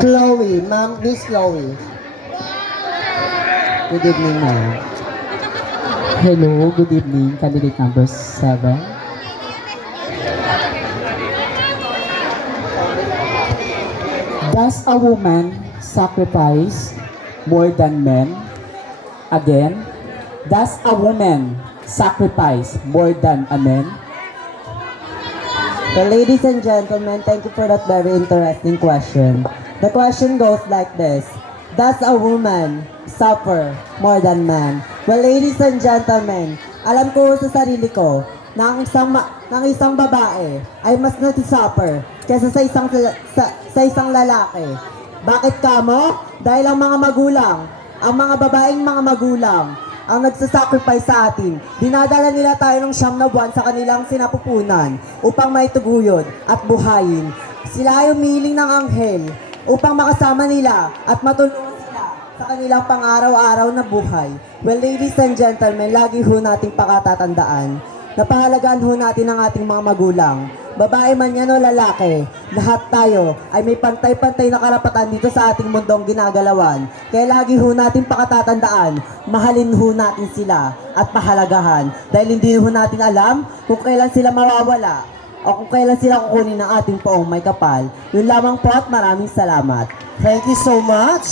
Chloe, Ma'am Miss Chloe. Good evening, ma'am. Hello, good evening, candidate number 7. Does a woman sacrifice more than men? Again, does a woman sacrifice more than a man? So, ladies and gentlemen, thank you for that very interesting question. The question goes like this. Does a woman suffer more than man? Well, ladies and gentlemen, alam ko sa sarili ko na ng isang babae ay mas natisuffer kaysa sa isang lalaki. Bakit kamo? Dahil ang mga magulang, ang mga babaeng mga magulang, ang nagsasacrifice sa atin. Dinadala nila tayo ng 9 buwan sa kanilang sinapupunan upang maituguyod at buhayin. Sila ay umiling ng anghel upang makasama nila at matulungan sila sa kanilang pang-araw-araw na buhay. Well, ladies and gentlemen, lagi ho nating pakatatandaan na pahalagaan ho natin ang ating mga magulang. Babae man yan o lalaki, lahat tayo ay may pantay-pantay na karapatan dito sa ating mundong ginagalawan. Kaya lagi ho natin pakatatandaan, mahalin ho natin sila at pahalagahan. Dahil hindi ho natin alam kung kailan sila mawawala o kung kailan sila kukunin ng ating poong may kapal. Yun lamang po at maraming salamat. Thank you so much.